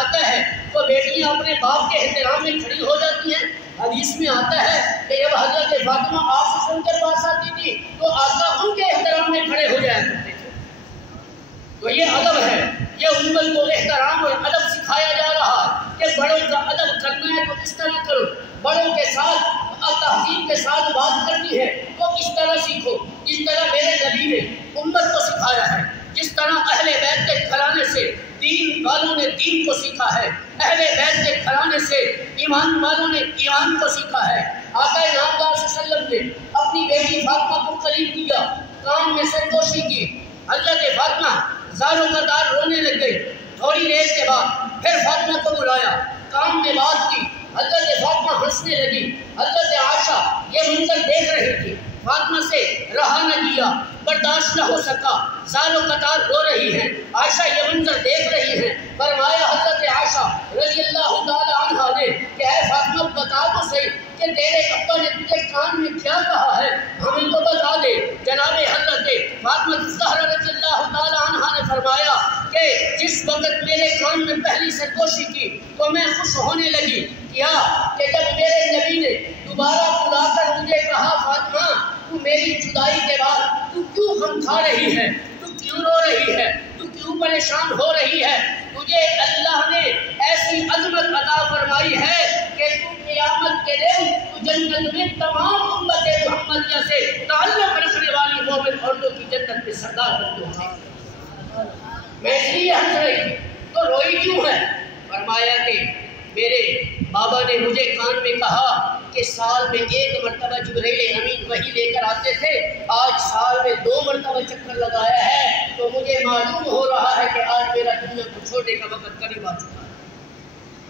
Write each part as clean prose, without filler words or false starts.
آتا ہے تو بیٹیاں اپنے باپ کے احترام میں کھڑی ہو جاتی ہیں۔ حدیث میں آتا ہے کہ جب حضرت فاطمہ آپ کے پاس آتی تھی تو آقا ان کے احترام میں کھڑے ہو جایا کرتے تھے۔ تو یہ ادب ہے، یہ امت کو احترام اور ادب سکھایا جا رہا ہے کہ بڑوں کا ادب کرنا ہے تو اس طرح کرو، بڑوں کے ساتھ تہذیب کے ساتھ بات کرنی ہے تو اس طرح سیکھو، جس طرح میرے نبی نے امت کو سکھایا ہے، جس طرح اہل بیت کے گھرانے سے دین والوں نے دین کو سیکھا ہے، اہل بیت کے گھرانے سے ایمان والوں نے ایمان کو سیکھا ہے۔ آقا نامدار صلی اللہ علیہ وسلم نے اپنی بیٹی فاطمہ کو قریب کیا، کان میں سرگوشی کی، حضرت فاطمہ زاروں کا دار رونے لگ گئی۔ تھوڑی دیر کے بعد پھر فاطمہ کو بلایا، کان میں بات کی، حضرت فاطمہ ہنسنے لگی۔ حضرت عائشہ یہ منظر دیکھ رہی تھی، فاطمہ سے رہا نہ گیا، برداشت نہ ہو سکا، زاروں قطار رو رہی ہیں، عائشہ یہ منظر دیکھ رہی ہیں۔ فرمایا حضرت عائشہ رضی اللہ تعالی عنہا نے کہ اے فاطمہ بتا تو صحیح کہ تیرے ابا نے تجھے کان میں کیا کہا ہے، ہمیں تو بتا دے۔ جناب حضرت فاطمہ الزہرا رضی اللہ تعالی عنہا نے فرمایا کہ جس وقت میرے کان میں پہلی سرگوشی کی تو میں خوش ہونے لگی، کیا کہ جب میرے نبی نے دوبارہ بلا کر مجھے کہا فاطمہ تو میری جدائی کے بعد تو کیوں غم کھا رہی ہے، تو کیوں رو رہی ہے، تو کیوں پریشان ہو رہی ہے، تجھے اللہ نے ایسی عظمت عطا فرمائی ہے کہ تو قیامت کے دن تو جنت میں تمام امت محمدیہ سے تعلق رکھنے والی مومن عورتوں کی جنت میں سردار بن جائے۔ میں اس لیے ہنس رہی تو روئی کیوں ہے؟ فرمایا کہ میرے بابا نے مجھے کان میں کہا کہ سال میں ایک مرتبہ جبرائیل امین وحی لے کر آتے تھے، آج سال میں 2 مرتبہ چکر لگایا ہے تو مجھے معلوم ہو رہا ہے کہ آج میرا دنیا کو چھوڑنے کا وقت قریب آ چکا ہے،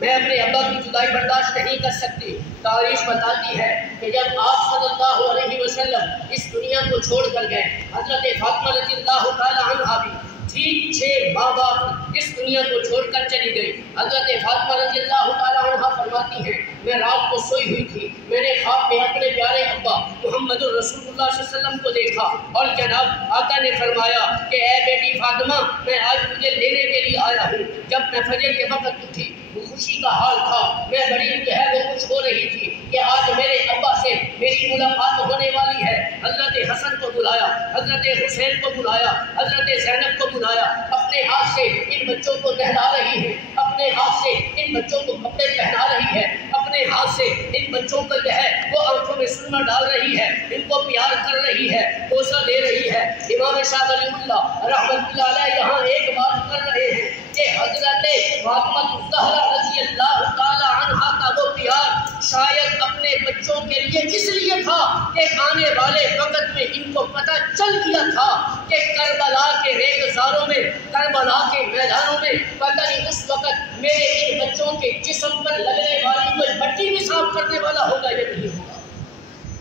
میں اپنے ابا کی جدائی برداشت نہیں کر سکتی۔ تاریخ بتاتی ہے کہ جب آپ صلی اللہ علیہ وسلم اس دنیا کو چھوڑ کر گئے، حضرت فاطمہ رضی اللہ تعالی عنہا بھی ٹھیک 6 ماہ بعد اس دنیا کو چھوڑ کر چلی گئی۔ حضرت فاطمہ رضی اللہ تعالی عنہا فرماتی ہیں میں رات کو سوئی ہوئی تھی، میں نے خواب میں اپنے پیارے ابا محمد رسول اللہ صلی اللہ علیہ وسلم کو دیکھا اور جناب آقا نے فرمایا کہ اے بیٹی فاطمہ میں آج تجھے لینے کے لیے آیا ہوں۔ جب میں فجر کے وقت اٹھی وہ خوشی کا حال تھا، میں بڑی جو ہے وہ خوش ہو رہی تھی کہ آج میرے ابا سے میری ملاقات ہونے والی ہے۔ حضرت حسن کو بلایا، حضرت حسین کو بلایا، حضرت زینب کو بلایا، اپنے ہاتھ سے ان بچوں کو نہلا رہی ہے، اپنے ہاتھ سے ان بچوں کو کپڑے پہنا رہی ہے، اپنے ہاتھ سے ان بچوں کو جو ہے وہ آنکھوں میں سرما ڈال رہی ہے، ان کو پیار کر رہی ہے، بوسہ دے رہی ہے۔ امام شاہ ولی اللہ رحمۃ اللہ علیہ یہاں ایک بات کر رہے ہیں کہ حضرت فاطمہ الزہرا رضی اللہ تعالی عنہا کا وہ پیار شاید اپنے بچوں کے لیے اس لیے تھا کہ آنے والے وقت میں ان کو پتہ چل گیا تھا کہ کربلا کے ریگزاروں میں، کربلا کے میدانوں میں پتہ نہیں اس وقت میرے ان بچوں کے جسم پر لگنے والی کوئی مٹی بھی صاف کرنے والا ہوگا یا نہیں ہوگا۔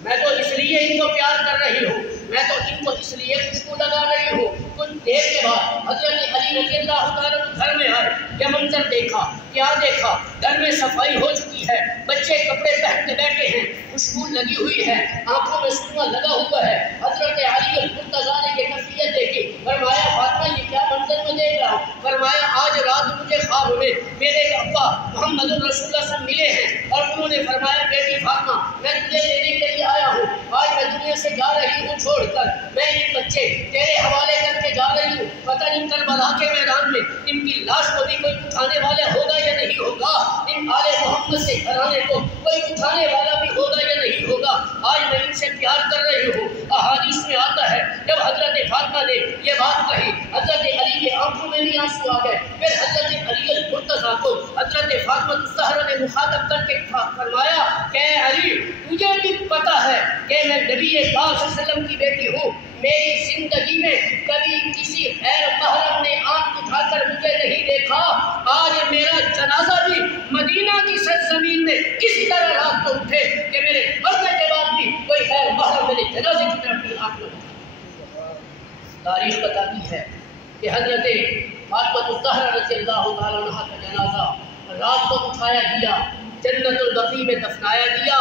میں تو اس لیے ان کو پیار کر رہی ہوں، میں تو ان کو اس لیے خوشبو لگا رہی ہوں۔ کچھ دیر کے بعد حضرت علی رضی اللہ تعالیٰ گھر میں آئے، یہ منظر دیکھا، کیا دیکھا؟ گھر میں صفائی ہو چکی ہے، بچے کپڑے پہن کے بیٹھے ہیں، خوشبو لگی ہوئی ہے، آنکھوں میں سرما لگا ہوا ہے۔ حضرت علی المرتضیٰ نے یہ کیفیت دیکھی، فرمایا فاطمہ یہ کیا منظر میں دیکھ رہا ہوں؟ فرمایا آج رات مجھے خواب میں میرے ابا محمد رسول اللہ صلی اللہ علیہ وسلم ملے ہیں اور انہوں نے فرمایا بیٹی فاطمہ میں تجھے لینے کے لیے آیا ہوں، آج میں دنیا سے جا رہی ہوں چھوڑ کر، میں یہ بچے تیرے حوالے کر کے جا رہی ہوں، پتہ نہیں کربلا کے میدان میں ان کی لاش کو بھی کوئی اٹھانے والا ہوگا یا نہیں ہوگا، ان آل محمد سے گھرانے کو کوئی اٹھانے والا بھی ہوگا یا نہیں ہوگا، آج میں ان سے پیار کر رہی ہوں۔ احادیث میں آتا ہے جب حضرت فاطمہ نے یہ بات کہی حضرت علی کی آنکھوں میں بھی آنسو آ گئے، پھر حضرت علی المرتضیٰ کو حضرت فاطمہ الزہرا نے مخاطب کر کے فرمایا کہ علی تجھے بھی پتہ ہے کہ میں نبی پاک صلی اللہ علیہ وسلم کی بیٹی ہوں، میری زندگی میں کبھی کسی غیر محرم نے آنکھ اٹھا کر مجھے نہیں دیکھا، آج میرا جنازہ بھی مدینہ کی سرزمین میں اس طرح رات کو اٹھے کہ میرے مرنے کے بعد بھی کوئی غیر محرم میرے جنازے کی طرف بھی آنکھ نہ اٹھا۔ تاریخ بتاتی ہے کہ حضرت فاطمہ الزہرا رضی اللہ تعالیٰ عنہا کا جنازہ رات کو اٹھایا گیا، جنت البقیع میں دفنایا گیا۔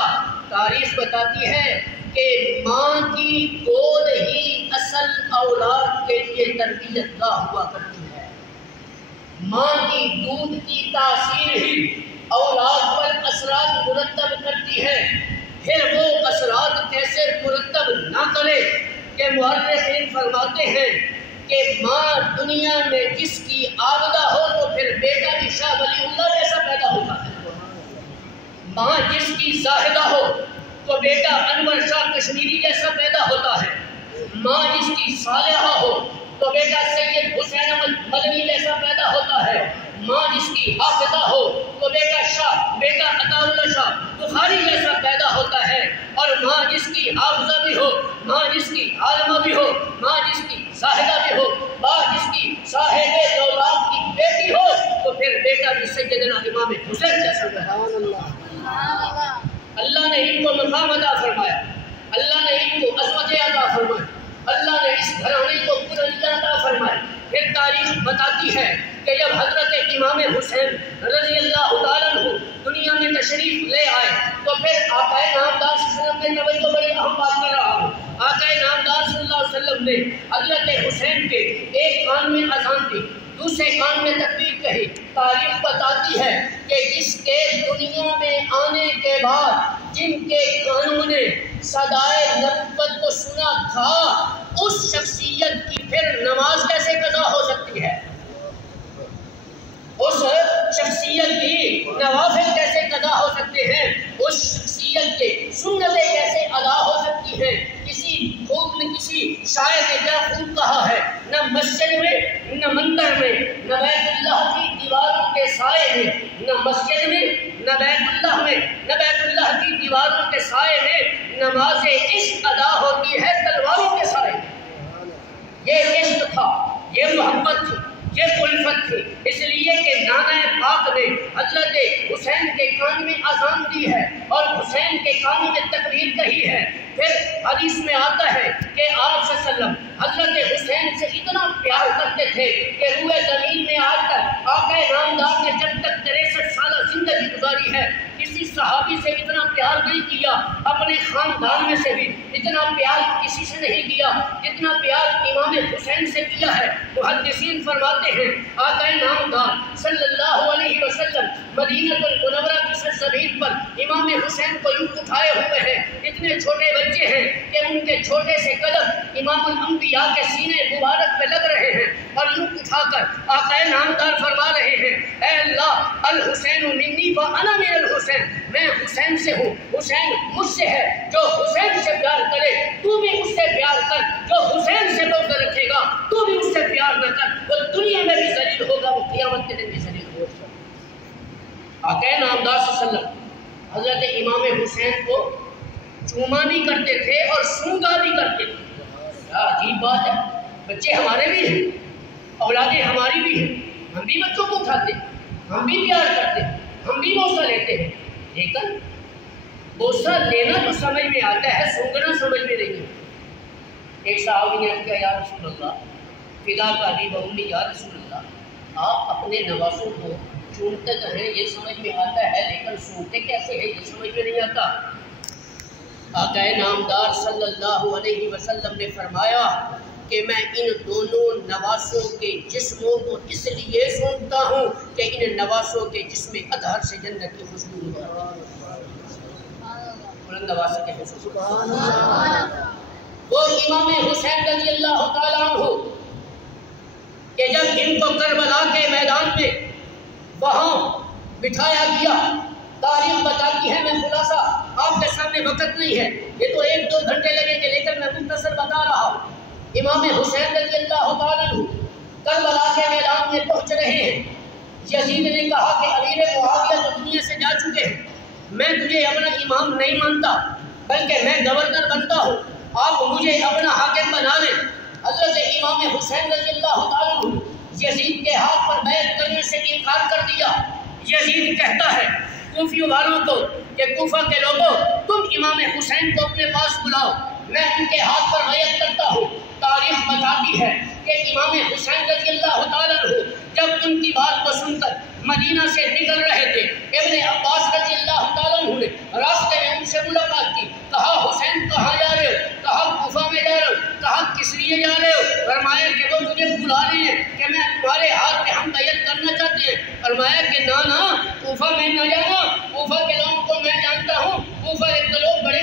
تاریخ بتاتی ہے کہ ماں کی گود ہی اصل اولاد کے لیے تربیت گاہ ہوا کرتی ہے، ماں کی دودھ کی تاثیر پھر وہ اثرات کیسے مرتب نہ کرے کہ مورخین فرماتے ہیں کہ ماں دنیا میں جس کی آبدہ ہو تو پھر بیٹا بھی شاہ ولی اللہ جیسا پیدا ہوتا ہے۔ ماں جس کی زاہدہ ہو تو بیٹا انور شاہ کشمیری جیسا پیدا ہوتا ہے۔ ماں جس کی صالحہ ہو تو بیٹا سید حسین احمد مدنی جیسا پیدا ہوتا ہے۔ ماں جس کی حافظہ ہو تو بیٹا عطا اللہ شاہ بخاری جیسا پیدا ہوتا ہے۔ اور ماں جس کی حافظہ بھی ہو، ماں جس کی عالمہ بھی ہو، ماں جس کی زاہدہ بھی ہو، ماں جس کی صاحب دولت کی بیٹی ہو تو پھر بیٹا بھی سیدنا امام حسین جیسا پیدا ہوتا ہے۔ اللہ نے ان کو مقام عطا فرمایا، اللہ نے ان کو عظمت عطا فرمائی، اللہ نے اس گھرانے کو بلندیاں عطا فرمائی۔ پھر تاریخ بتاتی ہے کہ جب حضرت امام حسین رضی اللہ تعالیٰ عنہ دنیا میں تشریف لے آئے تو پھر آقا نامدار صلی اللہ علیہ وسلم نے نبی کو بڑی اہم بات کر رہا ہوں، آقا نامدار صلی اللہ علیہ وسلم نے حضرت حسین کے ایک کان میں اذان دی، دوسرے کان میں تکبیر کہی۔ تاریخ بتاتی ہے کہ جس کے دنیا میں آنے کے بعد جن کے کانوں نے صدائے نبوت کو سنا تھا، اس شخصیت کی پھر نماز کیسے قضا ہو سکتی ہے؟ اس شخصیت کی نوافل کیسے قضا ہو سکتے ہیں؟ اس شخصیت کے سنتیں کیسے ادا ہو سکتی ہیں؟ کسی شاعر نے کیا خوب کہا ہے، نہ مسجد میں نہ مندر میں نہ بیت اللہ کی دیواروں کے سائے میں، نہ مسجد میں نہ بیت اللہ میں نہ بیت اللہ کی دیواروں کے سائے میں نماز عشق ادا ہوتی ہے تلواروں کے سائے میں۔ یہ عشق تھا، یہ محبت تھی، یہ الفت تھی، اس لیے کہ نانا پاک نے حضرت حسین کے کان میں اذان دی ہے اور حسین کے کان میں تکبیر کہی ہے۔ پھر حدیث میں آتا ہے کہ آپ صلی اللہ علیہ وسلم حضرت حسین سے اتنا پیار کرتے تھے کہ روئے زمین میں آج تک آقا نامدار نے جب تک 63 سالہ زندگی گزاری ہے کسی صحابی سے اتنا پیار نہیں کیا، اپنے خاندان میں سے بھی اتنا پیار کسی سے نہیں کیا جتنا پیار امام حسین سے کیا ہے۔ محدثین فرماتے ہیں آقا نامدار صلی اللہ علیہ وسلم مدینہ المنورہ کی سرزمین پر امام حسین کو یوں اٹھائے ہوئے ہیں، اتنے چھوٹے بچے ہیں کہ ان کے چھوٹے سے قدم امام الانبیاء کے سینے مبارک پہ لگ رہے ہیں اور یوں اٹھا کر آقا نامدار فرما رہے ہیں، اے اللہ الحسین منی وانا من الحسین، میں حسین سے ہوں، حسین مجھ سے ہے، جو حسین سے پیار کرے تو بھی اس سے پیار کر، جو حسین سے بغض رکھے گا تو بھی اس سے پیار نہ کر، وہ دنیا میں بھی ذلیل ہوگا، وہ قیامت کے دن بھی ذلیل ہوگا۔ آقا نامدار صلی اللہ علیہ وسلم حضرت امام حسین کو چوما بھی کرتے تھے اور سونگا بھی کرتے تھے۔ کیا عجیب بات ہے، بچے ہمارے بھی ہیں، اولادیں ہماری بھی ہیں، ہم بھی بچوں کو اٹھاتے ہیں، ہم بھی پیار کرتے ہیں، ہم بھی بوسہ لیتے ہیں، لیکن بوسہ لینا تو سمجھ میں آتا ہے، سونگنا سمجھ میں نہیں ہے۔ ایک صحابی نے کہا یا رسول اللہ فدا کا ابی و امی یا رسول اللہ، آپ اپنے نوازوں کو چونتے تو ہیں یہ سمجھ میں آتا ہے لیکن سونتے کیسے ہیں یہ سمجھ میں نہیں آتا۔ آقا نامدار صلی اللہ علیہ وسلم نے فرمایا کہ میں ان دونوں نواسوں کے جسموں کو اس لیے سونتا ہوں کہ ان نواسوں کے جسم اطہر سے جنت کی خوشبو ہے۔ بلند آواز سے کہو سبحان اللہ۔ وہ امام حسین رضی اللہ تعالیٰ عنہ کہ جب ان کو کربلا کے میدان میں وہاں بٹھایا گیا، تاریخ بتاتی ہے، میں خلاصہ آپ کے سامنے وقت نہیں ہے، یہ تو 1-2 گھنٹے لگیں گے لیکن میں مختصر بتا رہا ہوں۔ امام حسین رضی اللہ تعالیٰ عنہ کربلا کے میدان میں پہنچ رہے ہیں، یزید نے کہا کہ امیر معاویہ تو دنیا سے جا چکے ہیں، میں تجھے اپنا امام نہیں مانتا بلکہ میں گورنر بنتا ہوں، آپ مجھے اپنا حاکم بنا لیں۔ حضرت امام حسین رضی اللہ تعالیٰ عنہ یزید کے ہاتھ پر بیعت کرنے سے انکار کر دیا۔ یزید کہتا ہے کوفی والوں کو کہ کوفہ کے لوگوں تم امام حسین کو اپنے پاس بلاؤ، میں ان کے ہاتھ پر بیعت کرتا ہوں۔ تاریخ بتاتی ہے کہ امام حسین رضی اللہ تعالیٰ عنہ جب ان کی بات کو سن کر مدینہ سے نکل رہے تھے، ابن عباس رضی اللہ تعالیٰ عنہ نے راستے میں ان سے ملاقات کی، کہا حسین کہاں جا رہے ہو؟ کہا کوفہ میں جا رہے ہو۔ کہا کس لیے جا رہے ہو؟ فرمایا کہ وہ مجھے بلا رہے ہیں کہ میں تمہارے ہاتھ پہ ہم بیعت کرنا چاہتے ہیں۔ فرمایا کہ نہ کوفہ میں نہ جانا، کوفہ کے لوگوں کو میں جانتا ہوں، کوفہ کے لوگ بڑے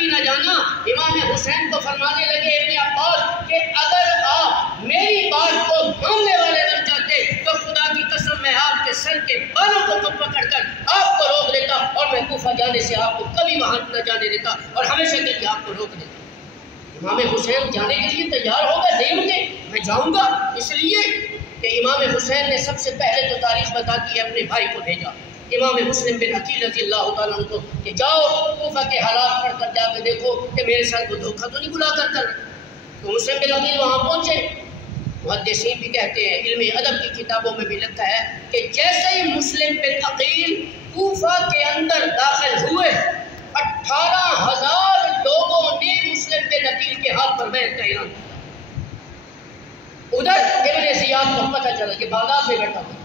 کبھی نہ جانا۔ امام حسین کو فرمانے لگے ابن عباس کہ اگر آپ میری بات کو ماننے والے بن جاتے تو خدا کی قسم میں آپ کے سر کے بالوں کو پکڑ کر آپ کو روک دیتا اور میں کوفہ جانے سے آپ کو کبھی وہاں نہ جانے دیتا اور ہمیشہ کے لیے آپ کو روک دیتا۔ امام حسین جانے کے لیے تیار ہو گئے، نہیں مجھے میں جاؤں گا، اس لیے کہ امام حسین نے سب سے پہلے تو تاریخ بتاتی ہے اپنے بھائی کو بھیجا امام مسلم بن عقیل رضی اللہ تعالیٰ عنہ کو کہ جاؤ کوفہ کے حالات پڑھ کر جا کے دیکھو کہ میرے ساتھ وہ دھوکہ تو نہیں بلا کر تو مسلم بن عقیل وہاں پہنچے۔ محدثین بھی کہتے ہیں، علم ادب کی کتابوں میں بھی لکھا ہے کہ جیسے ہی مسلم بن عقیل کوفہ کے اندر داخل ہوئے 18,000 لوگوں نے مسلم بن عقیل کے ہاتھ پر بیعت کا اعلان کیا۔ ادھر ابن زیاد کو پتہ چلا کہ بغداد میں بیٹھا ہوا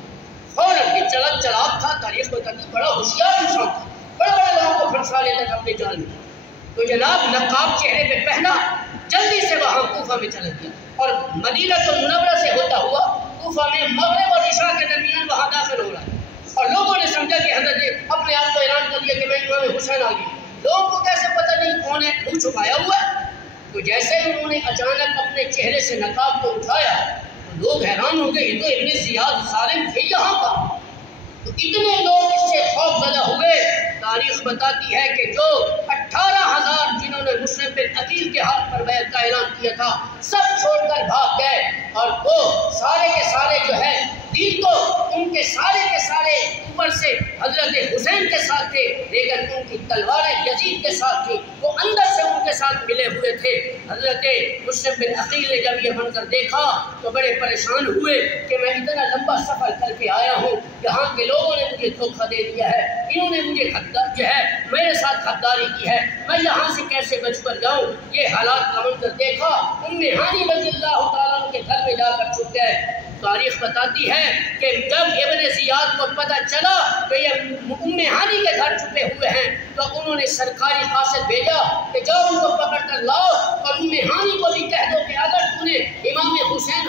فوراً یہ چلاک تھا، تاریخ کو تاکہ بڑا ہوشیار انسان تھا، بڑے بڑے لوگوں کو پھنسا لیتا تھا اپنے جال میں، تو جناب نقاب چہرے پہ پہنا، جلدی سے وہاں کوفہ میں چلا گیا اور مدینہ المنورہ سے ہوتا ہوا کوفہ میں مغرب اور عشاء کے درمیان وہاں داخل ہو رہا ہے اور لوگوں نے سمجھا کہ حضرت اپنے آپ کو اعلان کر دیا کہ میں امام حسین آ گئی۔ لوگوں کو کیسے پتہ نہیں کون ہے، منہ چھپایا ہوا ہے۔ تو جیسے ہی انہوں نے اچانک اپنے چہرے سے نقاب کو اٹھایا تو لوگ حیران ہو گئے، یہ تو ابن زیاد سالم تھے یہاں کا۔ تو اتنے لوگ اس سے خوف زدہ ہوئے۔ تاریخ بتاتی ہے کہ جو 18,000 جنہوں نے مسلم بن عقیل کے ہاتھ پر بیعت کا اعلان کیا تھا سب چھوڑ کر بھاگ گئے اور وہ سارے کے سارے جو ہے دل تو ان کے سارے اوپر سے حضرت حسین کے ساتھ تھے لیکن ان کی تلواریں یزید کے ساتھ تھیں، وہ اندر سے ان کے ساتھ ملے ہوئے تھے۔ حضرت مسلم بن عقیل نے جب یہ منظر دیکھا تو بڑے پریشان ہوئے کہ میں اتنا لمبا سفر کر کے آیا ہوں، یہاں کے لوگوں نے مجھے دھوکہ دے دیا ہے، انہوں نے مجھے جو ہے میرے ساتھ غداری کی ہے، میں یہاں سے کیسے بچ کر جاؤں؟ یہ حالات کا منظر دیکھا، ہانی رضی اللہ تعالیٰ عنہ کے گھر میں جا کر چھپ گئے۔ تاریخ بتاتی ہے کہ جب ابن زیاد کو پتہ چلا کہ یہ ہانی کے گھر چھپے ہوئے ہیں تو انہوں نے سرکاری قاصد بھیجا کہ جاؤ ان کو پکڑ کر لاؤ اور ہانی کو بھی کہہ دو کہ اگر تم نے امام حسین